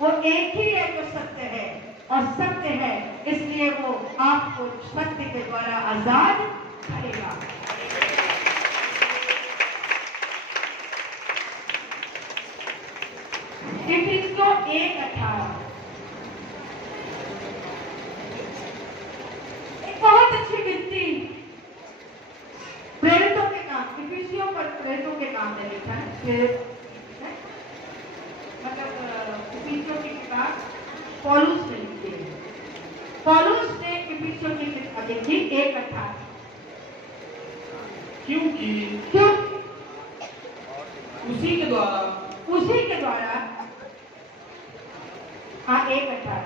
वो एक ही है जो सत्य है, और सत्य है इसलिए वो आपको सत्य के द्वारा आजाद करेगा। इफिसियों 1:18 एक बहुत अच्छी गिनती प्रेरितों के काम, इफिसियों पर प्रेरितों के काम में लिखा है। मतलब इफिसियों की किताब पौलुस ने लिखी है। पौलुस ने इफिसियों की किताब लिखी 1:18। क्योंकि क्यों? उसी के द्वारा हाँ 1:18।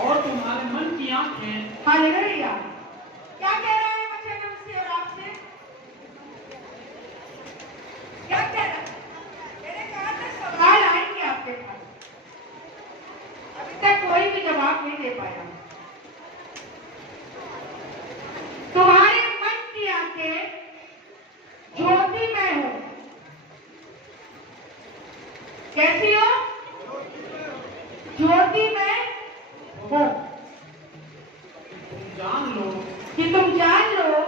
और तुम्हारे मन की आंखें, हालेलुया। क्या कह रहा है बच्चे हमसे और आपसे? क्या कह रहा है? मेरे कहा था सवाल आएंगे आपके पास, अभी तक कोई भी जवाब नहीं दे पाया। तुम्हारे मन की आंखें ज्योतिमय हो। कैसी हो? ज्योतिमय हो। जान लो कि तुम जान लो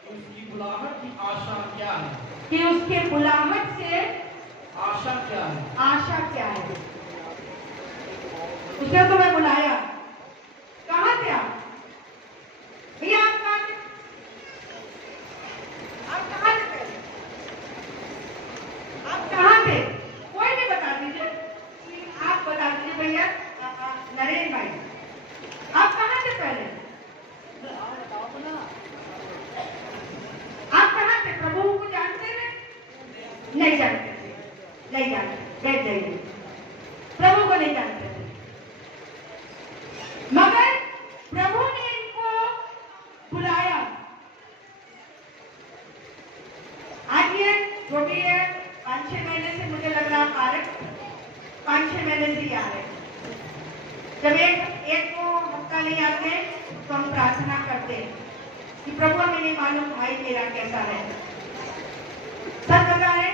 कि उसकी बुलाहट की आशा क्या है। कि उसके बुलाहट से आशा क्या है? आशा क्या है? उसने तुम्हें बुलाया, कहाँ थे आप? भैया आप कहाँ थे? आप कहाँ थे पहले? आप कहाँ थे? कोई भी बता दीजिए। आप बता दीजिए भैया। नरेश भाई, आप कहाँ थे पहले? आप कहाँ थे? प्रभु को जानते थे? नहीं जानते थे, नहीं जानते। बैठ जाइए। प्रभु को नहीं जानते थे, मगर प्रभु ने इनको बुलाया। आज ये जो भी है 5-6 महीने से मुझे लग रहा आ रहे, 5-6 महीने से ही आ रहे। जब एक को हफ्ता ले आते तो हम प्रार्थना करते कि प्रभु हमें नहीं मालूम भाई मेरा कैसा है। सच बता रहे,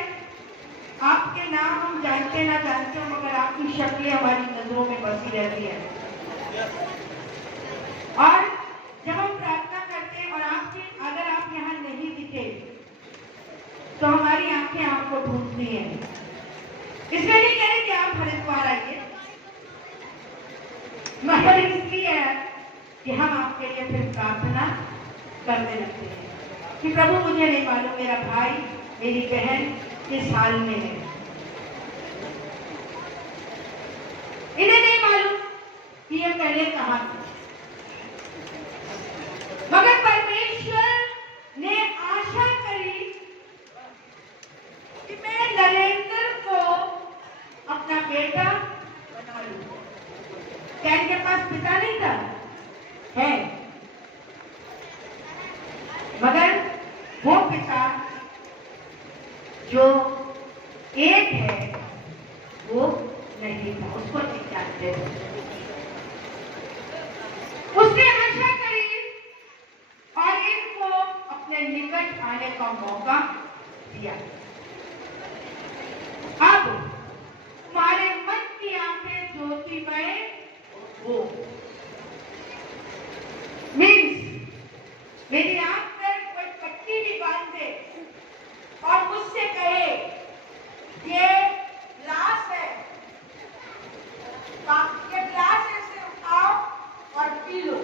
आपके नाम हम जानते ना जानते हो, मगर आपकी शक्लें हमारी नजरों में बसी रहती है। और जब हम प्रार्थना करते हैं और अगर आप यहाँ नहीं दिखे तो हमारी आंखें आपको ढूंढती हैं। इसमें नहीं कह रहे कि आप हरिद्वार आइए, मगर इसलिए है कि हम आपके लिए फिर प्रार्थना करने लगते हैं कि प्रभु मुझे नहीं मालूम मेरा भाई मेरी बहन किस हाल में है, इन्हें नहीं मालूम कि ये पहले कहाँ थे, मगर परमेश्वर ने आशा करी कि मैं नरेंद्र को अपना बेटा बना लूं। क्या इनके पास पिता नहीं था? है, मगर वो पिता जो एक है वो नहीं था, उसको नहीं जानते। उसने आशा करी और इनको अपने निकट आने का मौका दिया। अब तुम्हारे मन की आंखें ज्योतिमय हो, मीन्स मेरी आंख पर कोई पट्टी भी बांध दे और मुझसे कहे ये ग्लास है, ये ग्लास ऐसे उठाओ और पी लो,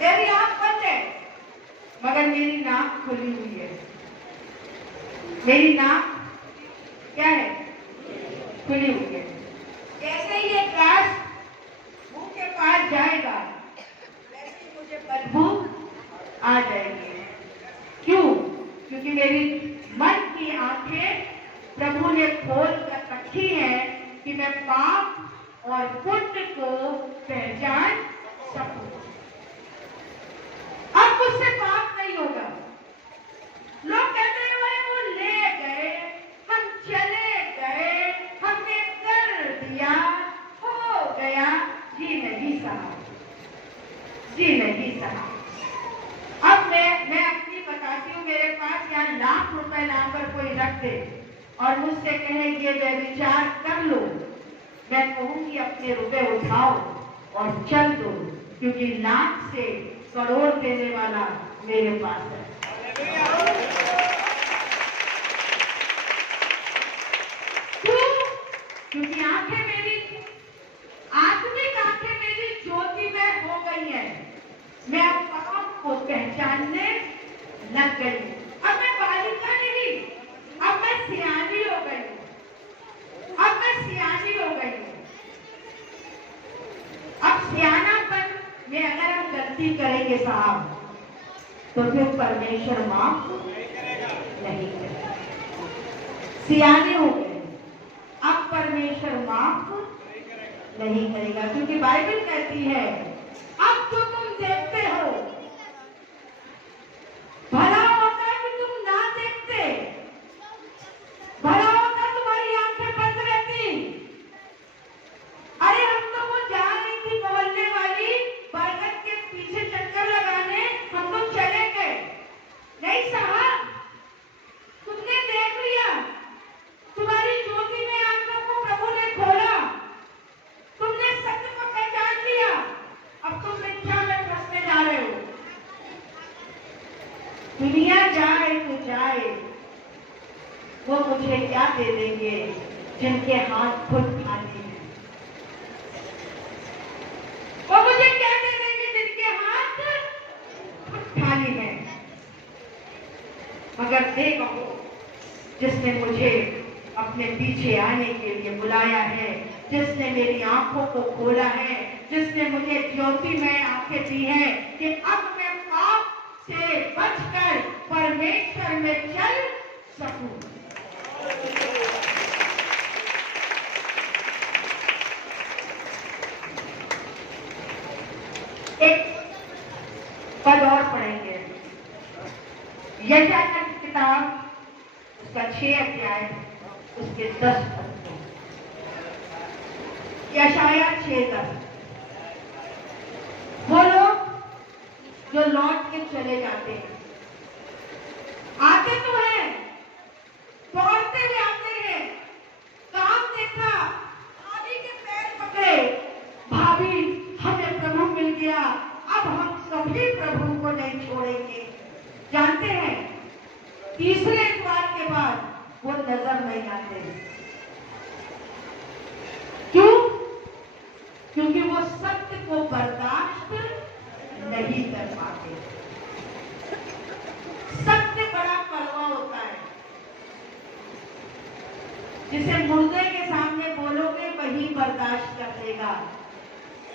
मेरी आंख बंद है मगर मेरी नाक खुली हुई है। मेरी नाक क्या है? खुली हुई है। जैसे ही ये ग्लास मुंह के पास जाएगा वैसे ही मुझे बदबू आ जाएगी। क्यों? क्योंकि मेरी मन की आंखें प्रभु ने खोल कर रखी है कि मैं पाप और पुण्य को पहचान सकूं। अब मुझसे पाप नहीं होगा। लोग कहते हैं वो ले गए, हम चले गए, हमने कर दिया, हो गया। जी नहीं साहब, जी नहीं साहब। अब मैं अपनी बताती हूँ, मेरे पास यहाँ लाख रुपए लाकर कोई रख दे और मुझसे कहे ये व्यभिचार कर लो, मैं कहूंगी अपने रुपए उठाओ और चल दो, क्योंकि लाख से करोड़ देने वाला मेरे पास है। क्यों? क्योंकि आंखें मेरी, आत्मिक आंखें मेरी ज्योति में हो गई है। मैं अब पाप को पहचानने लग गई। अब मैं बालिका नहीं, अब मैं सियानी हो गई। अब मैं सियानी हो गई। अब सियानापन में अगर हम गलती करेंगे साहब तो फिर परमेश्वर माफ नहीं करेगा। सियाने हो गए, अब परमेश्वर माफ नहीं करेगा, क्योंकि बाइबल कहती है अब जो तुम देखते हो भला होता कि तुम ना देखते, भला होता तुम्हारी आंखें बंद रहती। अरे हम तो वो जा रही थी मोहल्ले वाली बरगद के पीछे चक्कर लगाने, हम तो चले गए। नहीं साहब, तुमने देख लिया, तुम्हारी ज्योति में आंखों को प्रभु ने खोला, तुमने सत्य को पहचान लिया, अब तुम मिथ्या में फंसने जा रहे हो। दुनिया जाए तो जाए, वो मुझे क्या दे देंगे जिनके हाथ खुद खाली हैं? वो मुझे क्या दे देंगे जिनके हाथ खुद खाली हैं? मगर दे कहो जिसने मुझे अपने पीछे आने के लिए बुलाया है, जिसने मेरी आंखों को खोला है, जिसने मुझे ज्योति में आंखें दी है कि अब मैं पाप से बचकर परमेश्वर में चल सकूं। एक पद और पढ़ेंगे, यशायाह की किताब उसका 6 अध्याय उसके 10 पद। यशाया 6:10। वो लोग जो लौट के चले जाते हैं, आते तो हैं, दौड़ते हुए आते हैं, काम देखा, भाभी के पैर पकड़े, भाभी हमें प्रभु मिल गया, अब हम कभी प्रभु को नहीं छोड़ेंगे। जानते हैं तीसरे इतवार के बाद वो नजर नहीं आते। क्यों? क्योंकि वो सत्य को बर्दाश्त नहीं कर पाते। सत्य बड़ा कड़वा होता है, जिसे मुर्दे के सामने बोलोगे वही बर्दाश्त कर लेगा,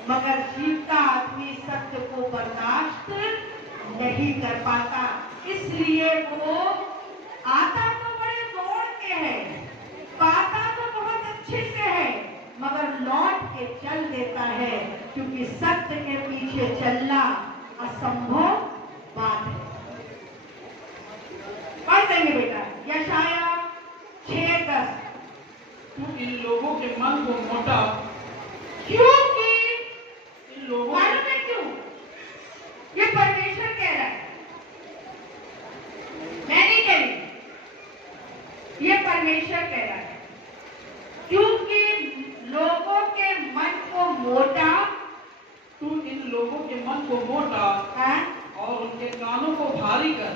मगर जीवता आदमी सत्य को बर्दाश्त नहीं कर पाता। इसलिए वो आता तो बड़े दौड़ के है, पाता तो बहुत अच्छे से है, मगर लौट के चल देता है, क्योंकि सत्य के पीछे चलना असंभव बात है। पढ़ देंगे बेटा, यशाया 6:10। तू इन लोगों के मन को मोटा, क्योंकि इन लोगों मालूम है क्यों? ये परमेश्वर कह रहा है, मैं नहीं कह रही, ये परमेश्वर कह रहा है। क्योंकि लोगों के मन को मोटा, तू इन लोगों के मन को मोटा है? और उनके कानों को भारी कर,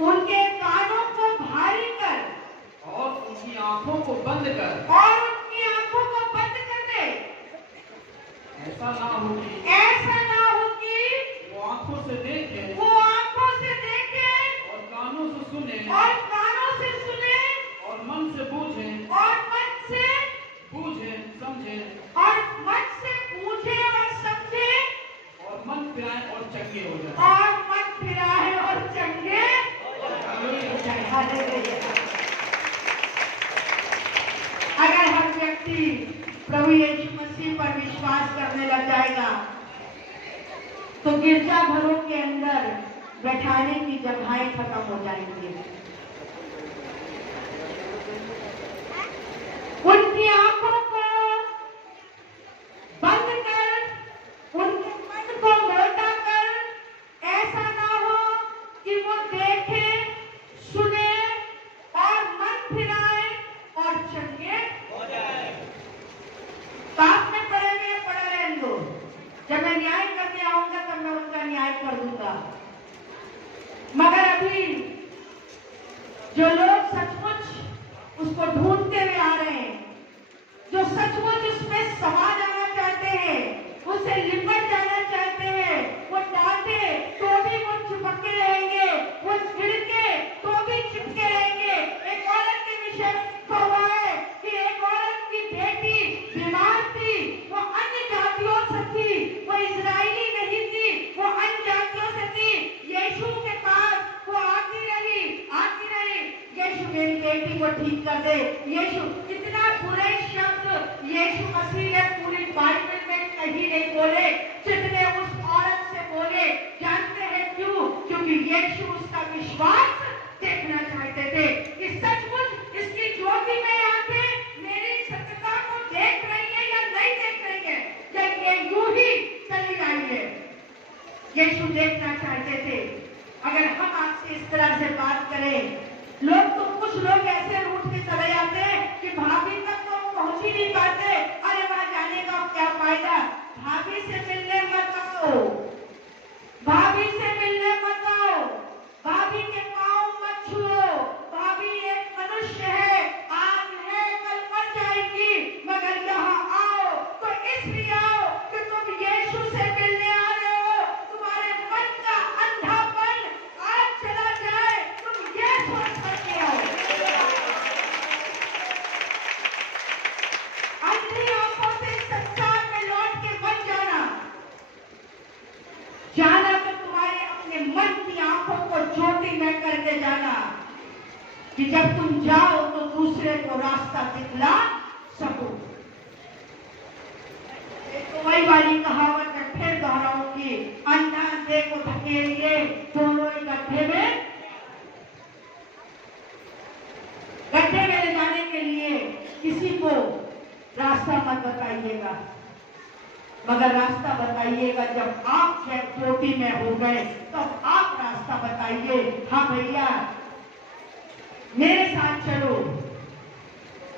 उनके कानों को भारी कर और उनकी आंखों को बंद कर, और उनकी आंखों को बंद कर दे। ऐसा ना हो कि ऐसा ना हो कि वो आंखों से देखे वो आंखों से देखे और कानों से सुने और कानों से सुने और मन से बूझे और मन से समझे और मन से पूछे और समझे और मन फिराए और चंगे हो जाए। और मन फिराए और चंगे हो जाए। हालेलुया। अगर हर व्यक्ति प्रभु यीशु मसीह पर विश्वास करने लग जाएगा, तो गिरजाघरों के अंदर बैठाने की जगहें खत्म हो जाएंगी। उनकी आंखों को बंद कर, उनके मन को मोटा कर, ऐसा ना हो कि वो देखे, सुने और मन फिराए और चंगे हो जाए। पाप में पड़े हुए पड़े रहे लोग, जब मैं न्याय करने आऊंगा तब मैं उनका न्याय कर दूंगा। मगर अभी जो लोग सचमुच उसको ढूंढते हुए आ रहे हैं, जो सचमुच उसमें समा जाना चाहते हैं, उससे लिपट जाना चाहते हैं, वो डांटे तो भी वो चिपके रहेंगे, वो छिड़के तो भी चिपके रहेंगे। एक औरत के विषय में लिखा हुआ है कि एक औरत की बेटी बीमार थी, वो अन्य जातियों से थी, वो इजरायली नहीं थी, वो अन्य जातियों से थी। यीशु के पास वो आती रही, यीशु मेरी बेटी को ठीक कर दे। यीशु, इतना बुरे शब्द यीशु मसीह ने पूरी बाइबल में कहीं नहीं बोले जितने उस औरत से बोले। जानते हैं क्यों? क्योंकि यीशु उसका विश्वास देखना चाहते थे कि सचमुच इसकी ज्योति में आंखें मेरी सत्यता को देख रही है या नहीं देख रही है, या ये यूं ही चली आई है। यीशु देखना चाहते थे। अगर हम आपसे इस तरह से बात करें, लोग तो कुछ लोग ऐसे रूट के चले जाते हैं कि भाभी तक तो पहुंच ही नहीं पाते। अरे वहां जाने का क्या फायदा? भाभी से मिलने मत आओ, भाभी से मिलने मत आओ, भाभी के पांव मत छुओ। भाभी एक मनुष्य है, आज है कल मर जाएगी, मगर यहाँ आओ तो इसलिए आओ कि तुम यीशु से मिलने आ रहे हो। तुम्हारे मन का अंधापन आज चला जाए, तुम यीशु करके आओ। अंधी आंखों से संसार में लौट के मत जाना तो तुम्हारे अपने मन की आंखों को ज्योति में करके जाना, कि जब तुम जाओ तो दूसरे को रास्ता दिखला सको। तो वही वाली कहावत मैं फिर दोहराऊंगी, अंधा अंधे को धकेलिए, दोनों ही गड्ढे में ले जाने के लिए किसी को रास्ता रास्ता मत बताइएगा, मगर रास्ता बताइएगा जब आप ज्योति में हो गए तो आप रास्ता बताइए। हाँ भैया मेरे साथ चलो,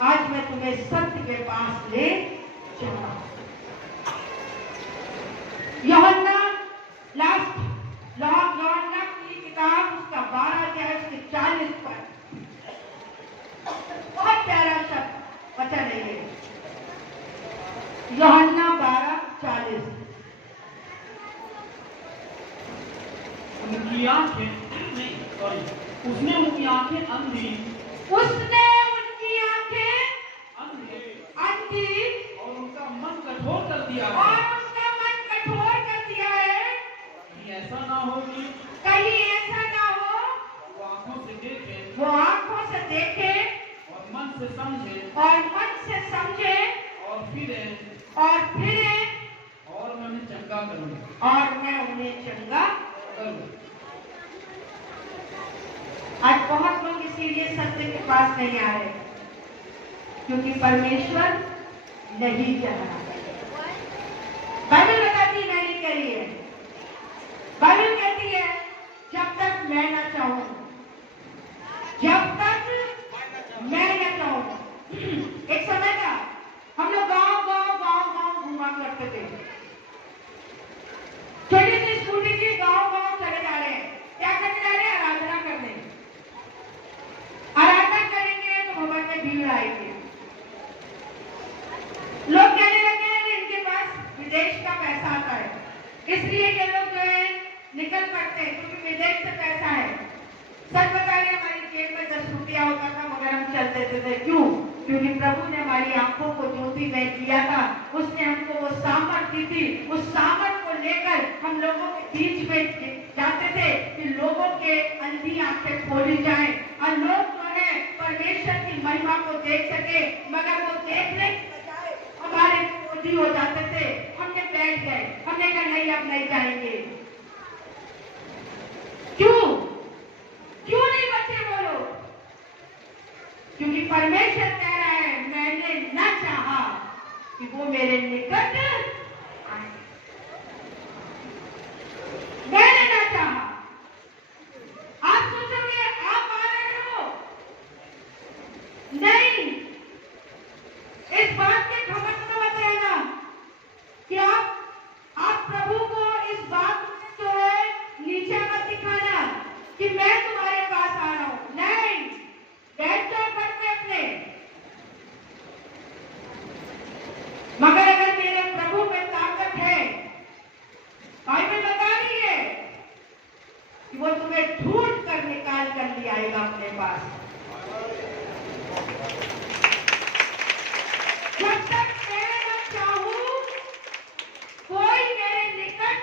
आज मैं तुम्हें सत्य के पास ले चला। यूहन्ना यूहन्ना की किताब उसका 12 अध्याय उसके 40 पर बहुत प्यारा शब्द वचन है ये। यूहन्ना 12:40। उनकी आंखें उसने उनकी आंखें अंधी अंधी और उनका मन कठोर कर दिया और है। उसका मन कठोर कर दिया है। कहीं ऐसा ना हो कि वो आंखों से देखे और मन से समझे और फिरे और मैं उन्हें चंगा करूं। आज बहुत लोग इसीलिए सत्य के पास नहीं आ रहे क्योंकि परमेश्वर नहीं चाह रहा। बाइबल बताती है, नहीं कह रही है। बाइबल कहती है जब तक मैं ना चाहूं, एक समय था हम लोग गांव घुमा करते थे। छोटी सी स्कूटी की गांव चले जा रहे हैं। क्या करने जा रहे हैं? आराधना करेंगे तो भवन में भीड़ आएगी। लोग कहने लगे हैं इनके पास विदेश का पैसा आता है, इसलिए ये लोग जो है निकल पड़ते हैं क्योंकि विदेश से पैसा है। सच बता रहे हमारी जेब में 10 रुपया होता था मगर हम चल देते थे। क्यों? क्योंकि प्रभु ने हमारी आंखों को ज्योति में किया था। उसने हमको वो सामर्थ दी थी। उस सामर्थ को लेकर हम लोगों के बीच में जाते थे कि लोगों के अंधी आंखें खोली जाए और लोग जो है परमेश्वर की महिमा को देख सके। मगर वो देखने के बजाय हमारे विरोधी हो जाते थे। हमने बैठ गए, हमने कहा नहीं अब नहीं जाएंगे। क्यों नहीं बचे वो लोग? क्योंकि परमेश्वर कह रहा है मैंने न चाहा कि वो मेरे निकट आए। मैंने न चाहा। आप सोचोगे आप आ रहे हो, नहीं। इस बात के घमंड में मत रहना कि आप प्रभु को इस बात में जो है नीचे मत दिखाना कि मैं तुम्हारे पास आ रहा हूं। नहीं, बैठ जाओ घर में अपने। मगर अगर मेरे प्रभु में ताकत है, बाइबल बता रही है कि वो तुम्हें ढूंढ कर निकाल कर ले आएगा अपने पास। जब तक मैं न चाहूं कोई मेरे निकट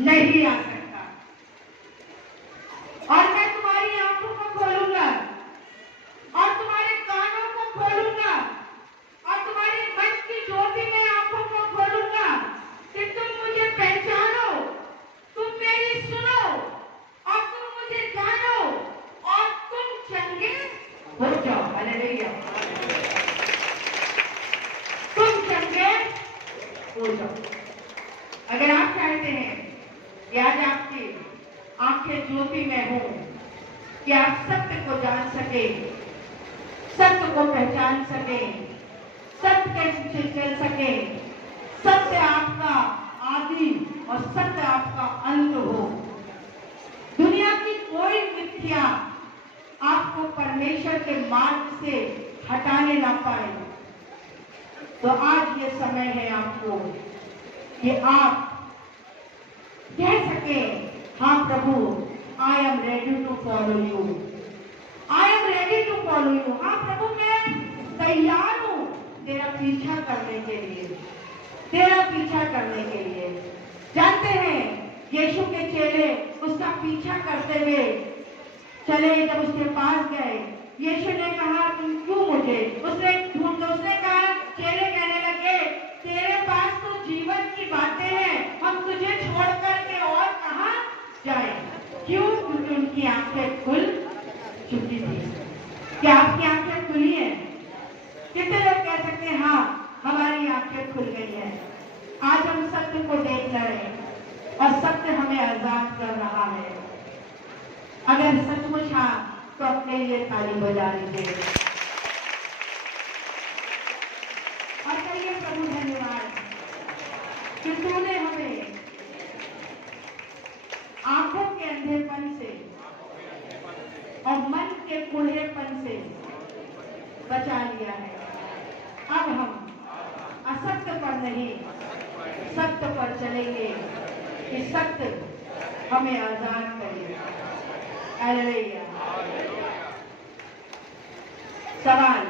नहीं आ सकता। और मैं तुम्हारी आंखों को खोलूंगा और तुम्हारे कानों को खोलूंगा और तुम्हारे मन की ज्योति में आंखों को खोलूंगा कि तुम मुझे पहचानो, तुम मेरी सुनो और तुम मुझे जानो और तुम चंगे हो जाओ। हालेलुया। तुम चंगे हो जाओ। अगर आप चाहते हैं कि आज आपकी आंखें ज्योति में हो, कि आप सत्य को जान सके, सत्य को पहचान सके, सत्य के पीछे चल सके, सत्य आपका आदि और सत्य आपका अंत हो, दुनिया की कोई मिथ्या आपको परमेश्वर के मार्ग से हटाने ना पाए, तो आज ये समय है आपको कि आप कह सके हाँ प्रभु, I am ready to follow you, I am ready to follow you. हाँ प्रभु मैं तैयार हूं तेरा पीछा करने के लिए, तेरा पीछा करने के लिए। जानते हैं यीशु के चेले उसका पीछा करते हुए चले, जब उसके पास गए यीशु ने कहा तुम क्यों मुझे, उसने कहा, चेले कहने लगे तेरे पास तो जीवन की बातें हैं, हम तुझे छोड़ करके और कहां जाए। क्यों? क्योंकि उनकी आंखें खुल चुकी थी। क्या आपकी आंखें खुली हैं? कितने लोग कह खुल गई है। आज हम सत्य को देख रहे हैं और सत्य हमें आजाद कर रहा है। अगर सचमुच हाँ तो अपने लिए ताली बजा लीजिए और कहिए प्रभु धन्यवाद कि तूने हमें आंखों के अंधेपन से और मन के कूढ़ेपन से बचा लिया है। अब हम असत्य पर नहीं सत्य पर चलेंगे कि सत्य हमें आजाद करे। हालेलुया। सवाल